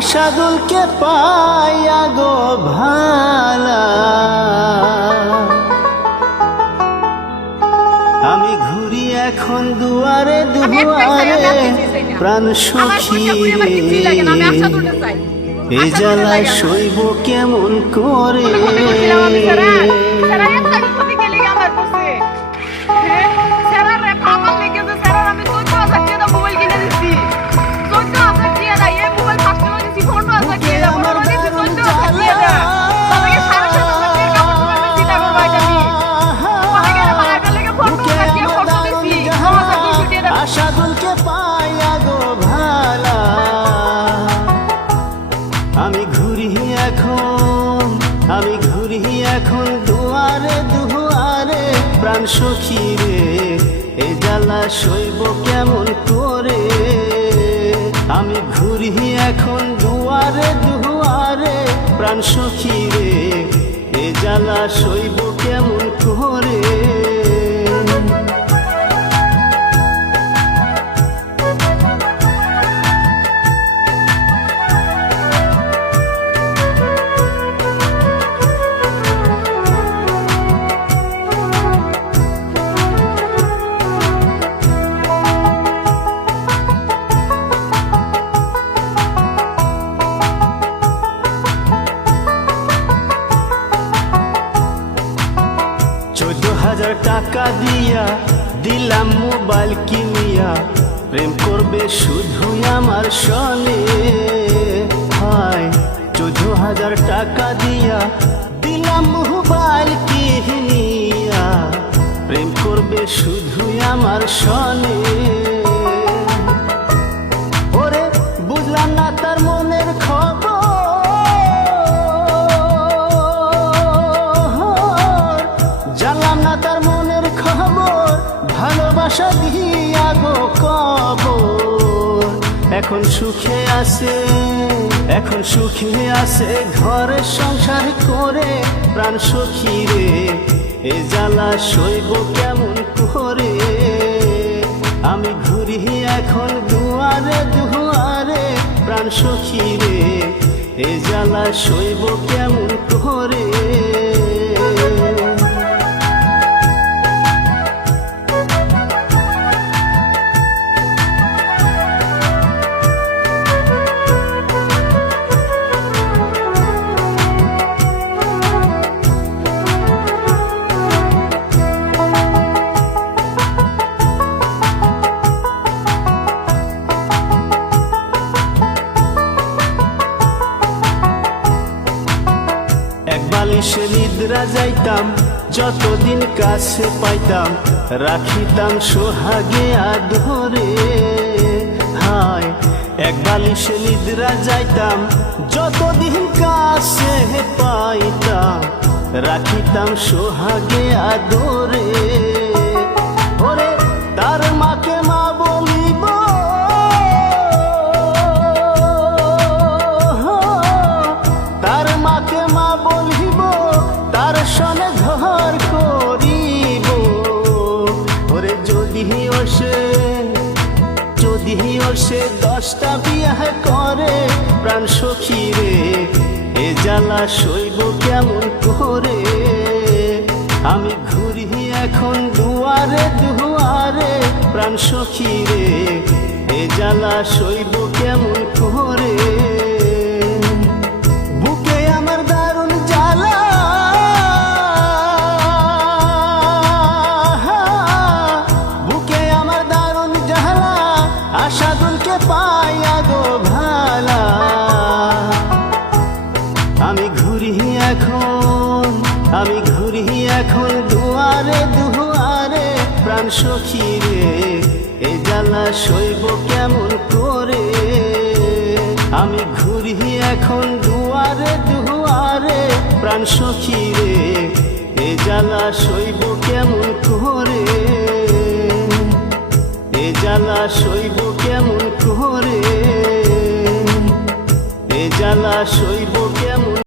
আশাদুলকে পাইয়া গো ভালা, আমি ঘুরি এখন দুয়ারে দুয়ারে প্রাণ সখী রে, এ জ্বালায় সইব কেমন করে। আশাদুলকে পাইয়া গো ভালা, আমি ঘুরি এখন দুয়ারে দুয়ারে প্রাণ সখী রে, এ জ্বালা সইব কেমন করে। আমি ঘুরি এখন দুয়ারে দুয়ারে প্রাণ সখী রে, এ জ্বালা সইব কেমন করে। টাকা দিয়া দিলাম মোবাইল কিনিয়া, প্রেম করবে শুধু আমার সনে। হায় 14,000 টাকা দিয়া দিলাম মোবাইল কিনিয়া, প্রেম করবে শুধু আমার সনে। ওরে বুঝলাম না তার মনের খবর, জানলাম না তার মনের খবর, ভালোবাসা দিয়া গো কবর। এখন সুখে আছে ঘরে সংসার করে প্রাণ সখী রে, এ জ্বালা সইব কেমন করে। আমি ঘুরি এখন দুয়ারে দুয়ারে প্রাণ সখী রে, এ জ্বালা সইব কেমন করে। বালিশে নিদ্রা যাইতাম, যতদিন কাছে পাইতাম রাখিতাম সোহাগে আদরে। হায় এক বালিশে নিদ্রা যাইতাম, যতদিন কাছে পাইতাম রাখিতাম সোহাগে আদরে। ওরে তার মাকে মা বলিব, তার মাকে মা বলিব, তার সনে ঘর করিব। ওরে যদিও সে 10টা বিয়া করে প্রাণ সখী রে, এ জ্বালা সইব কেমন করে। আমি ঘুরি এখন দুয়ারে দুয়ারে প্রাণ সখী রে, এ জ্বালা সইব কেমন করে। বুকে আমার দারুণ জ্বালা, বুকে আমার দারুণ জ্বালা, আশাদুলকে পাইয়া গো ভালা। আমি ঘুরি এখন দুয়ারে দুয়ারে প্রাণ সখী রে, এ জ্বালা সইব কেমন করে। আমি ঘুরি এখন দুয়ারে দুয়ারে প্রাণ সখী রে, এ জ্বালা সইব কেমন করে। এ জ্বালা সইব কেমন করে, এ জ্বালা সইব কেমন।